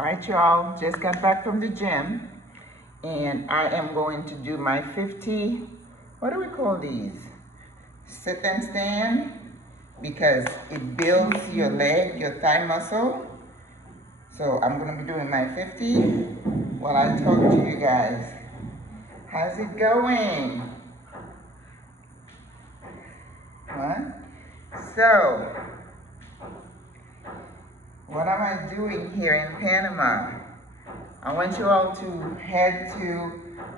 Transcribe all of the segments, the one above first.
All right, y'all, just got back from the gym and I am going to do my 50, what do we call these? Sit and stand, because it builds your leg, your thigh muscle. So I'm gonna be doing my 50 while I talk to you guys. How's it going? What? So, what am I doing here in Panama? I want you all to head to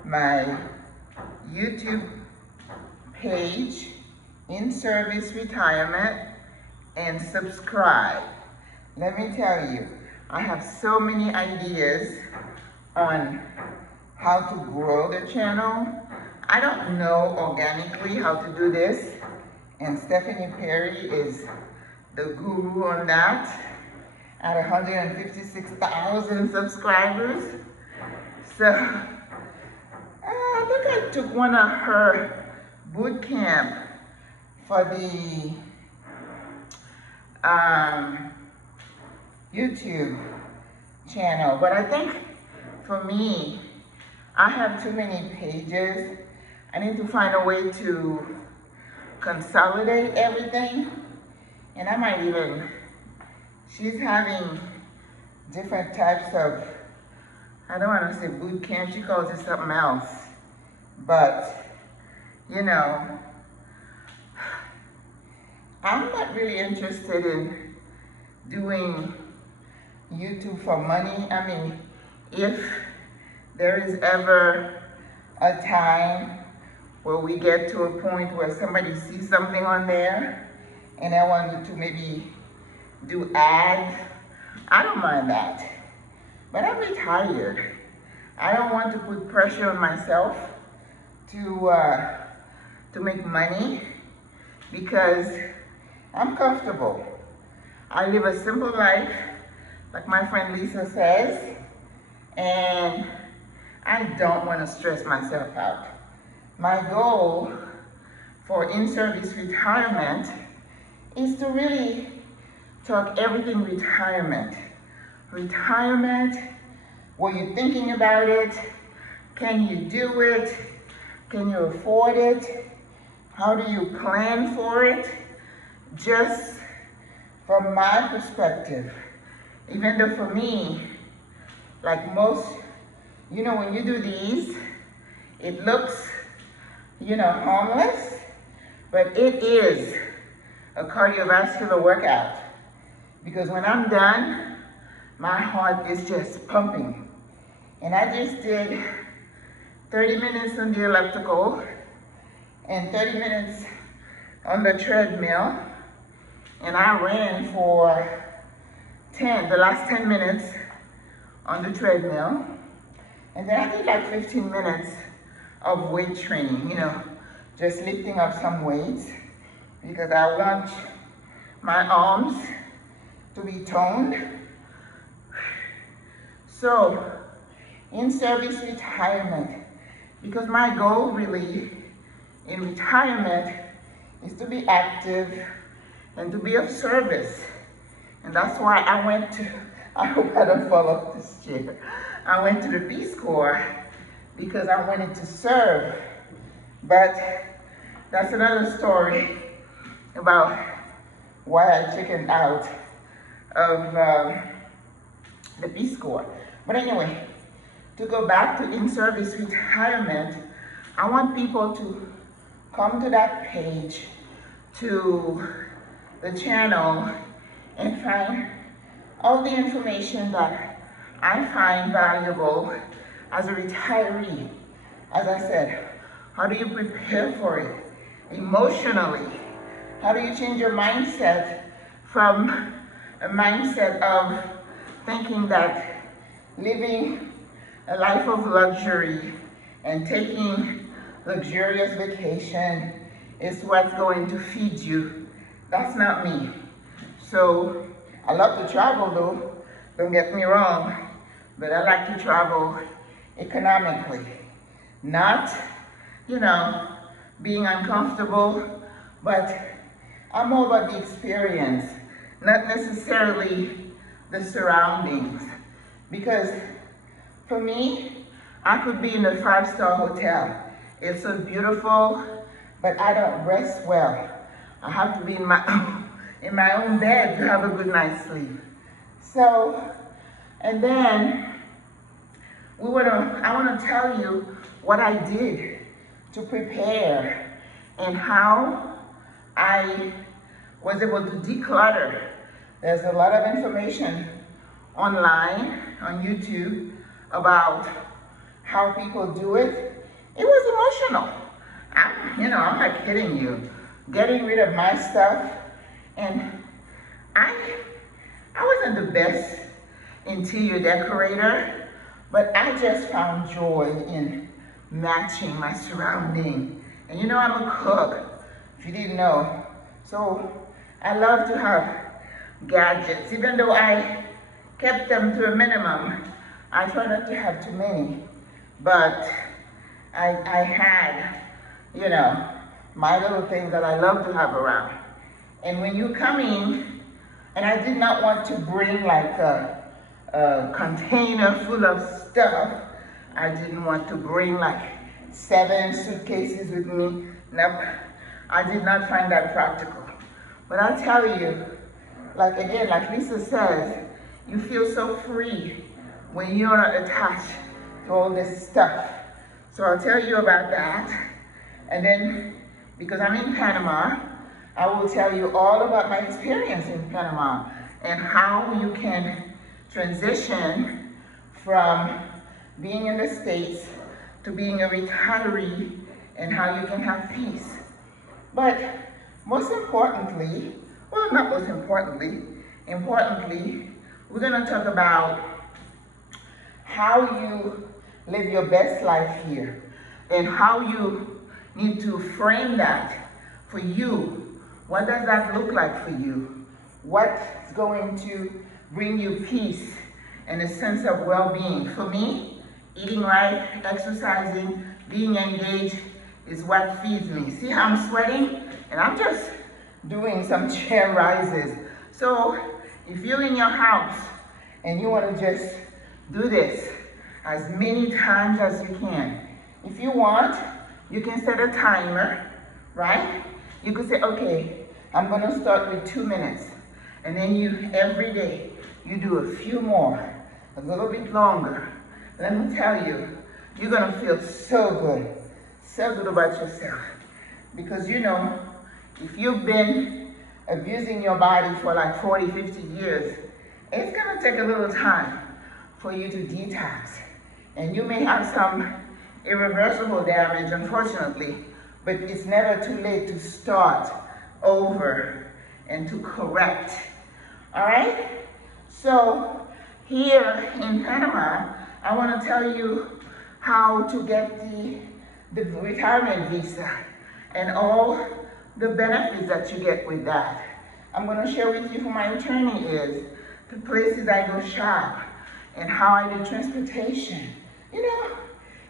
my YouTube page, In Service Retirement, and subscribe. Let me tell you, I have so many ideas on how to grow the channel. I don't know organically how to do this, and Stephanie Perry is the guru on that at 156,000 subscribers. So, I think I took one of her boot camp for the YouTube channel, but I think for me, I have too many pages. I need to find a way to consolidate everything, and I might even, she's having different types of, I don't want to say boot camp, she calls it something else, but you know, I'm not really interested in doing YouTube for money. I mean, if there is ever a time where we get to a point where somebody sees something on there and I wanted to maybe do ads, I don't mind that. But I'm retired. I don't want to put pressure on myself to make money, because I'm comfortable. I live a simple life, like my friend Lisa says, and I don't want to stress myself out. My goal for in-service retirement is to really talk everything retirement. Retirement, were you thinking about it? Can you do it? Can you afford it? How do you plan for it? Just from my perspective, even though for me, like most, you know, when you do these, it looks, you know, harmless, but it is a cardiovascular workout, because when I'm done, my heart is just pumping. And I just did 30 minutes on the elliptical and 30 minutes on the treadmill, and I ran for the last 10 minutes on the treadmill, and then I did like 15 minutes of weight training, you know, just lifting up some weights, because I want my arms to be toned. So, in-service retirement, because my goal really in retirement is to be active and to be of service. And that's why I went to, I hope I don't fall off this chair. I went to the Peace Corps because I wanted to serve. But that's another story about why I chickened out of the Peace Corps. But anyway, to go back to in-service retirement, I want people to come to that page, to the channel, and find all the information that I find valuable as a retiree. As I said, how do you prepare for it emotionally? How do you change your mindset from a mindset of thinking that living a life of luxury and taking luxurious vacation is what's going to feed you? That's not me. So I love to travel though, don't get me wrong, but I like to travel economically. Not, you know, being uncomfortable, but I'm more about the experience, not necessarily the surroundings. Because for me, I could be in a 5-star hotel. It's so beautiful, but I don't rest well. I have to be in my own bed to have a good night's sleep. So, and then I want to tell you what I did to prepare and how I was able to declutter. There's a lot of information online, on YouTube, about how people do it. It was emotional. I'm not kidding you. Getting rid of my stuff, and I wasn't the best interior decorator, but I just found joy in matching my surrounding. And you know I'm a cook, if you didn't know. So I love to have gadgets, even though I kept them to a minimum. I try not to have too many, but I had, my little things that I love to have around. And when you come in, and I did not want to bring like a container full of stuff. I didn't want to bring like 7 suitcases with me. Nope, I did not find that practical. But I'll tell you, like Lisa says, you feel so free when you're not attached to all this stuff. So I'll tell you about that. And then, because I'm in Panama, I will tell you all about my experience in Panama and how you can transition from being in the States to being a retiree and how you can have peace. But most importantly, well, not most importantly, we're going to talk about how you live your best life here and how you need to frame that for you. What does that look like for you? What's going to bring you peace and a sense of well-being? For me, eating right, exercising, being engaged is what feeds me. See how I'm sweating? And I'm just doing some chair rises. So if you're in your house and you want to just do this as many times as you can, if you want, you can set a timer, right? You could say, okay, I'm going to start with 2 minutes. And then every day, you do a few more, a little bit longer. Let me tell you, you're going to feel so good about yourself. Because if you've been abusing your body for like 40, 50 years, it's going to take a little time for you to detox. And you may have some irreversible damage, unfortunately, but it's never too late to start over and to correct. All right? So here in Panama, I want to tell you how to get the retirement visa and all the benefits that you get with that. I'm going to share with you who my attorney is, the places I go shop, and how I do transportation.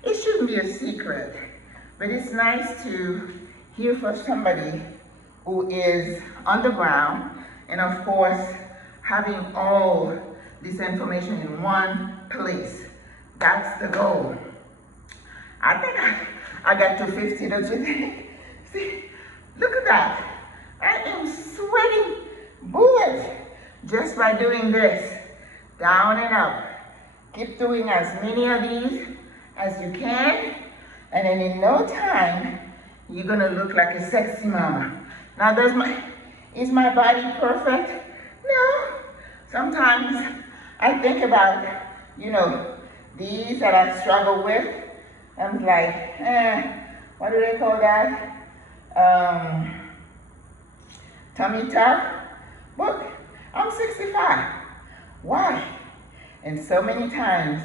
It shouldn't be a secret, but it's nice to hear from somebody who is on the ground, and of course, having all this information in one place. That's the goal. I think I got to 50, don't you think? See, look at that. I am sweating bullets just by doing this. Down and up. Keep doing as many of these as you can, and then in no time, you're gonna look like a sexy mama. Now, is my body perfect? No. Sometimes I think about, these that I struggle with. I'm like, what do they call that? Tummy tuck. But I'm 65. Why? And so many times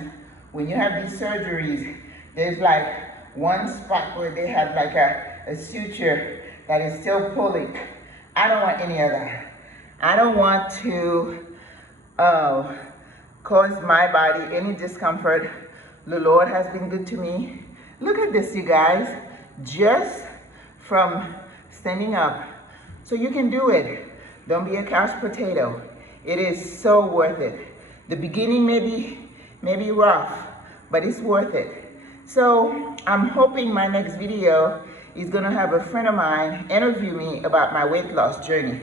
when you have these surgeries, there's like one spot where they have like a suture that is still pulling. I don't want any of that. I don't want to cause my body any discomfort. The Lord has been good to me. Look at this, you guys, just from standing up. So you can do it. Don't be a couch potato. It is so worth it. The beginning may be maybe rough, but it's worth it. So I'm hoping my next video is gonna have a friend of mine interview me about my weight loss journey.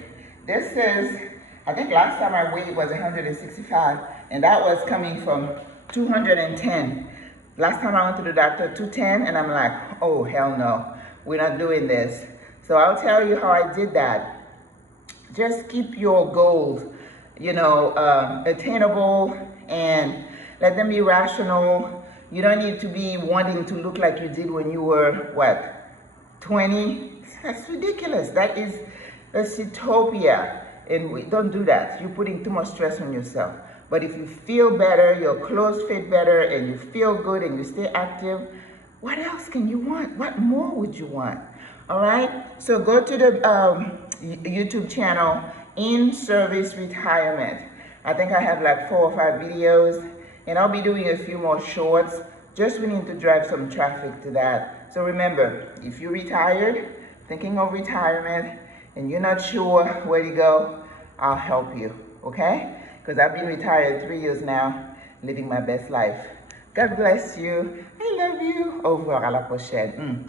This is, I think last time my weight was 165, and that was coming from 210. Last time I went to the doctor, 210, and I'm like, oh, hell no, we're not doing this. So I'll tell you how I did that. Just keep your goals, attainable, and let them be rational. You don't need to be wanting to look like you did when you were, 20? That's ridiculous. That's utopia. And we don't do that. You're putting too much stress on yourself. But if you feel better, your clothes fit better, and you feel good, and you stay active, what else can you want? What more would you want? All right? So go to the YouTube channel, In Service Retirement. I think I have like 4 or 5 videos, and I'll be doing a few more shorts. Just we need to drive some traffic to that. So remember, if you're retired, thinking of retirement, and you're not sure where to go, I'll help you, okay? Because I've been retired 3 years now, living my best life. God bless you. I love you. Au revoir, à la prochaine.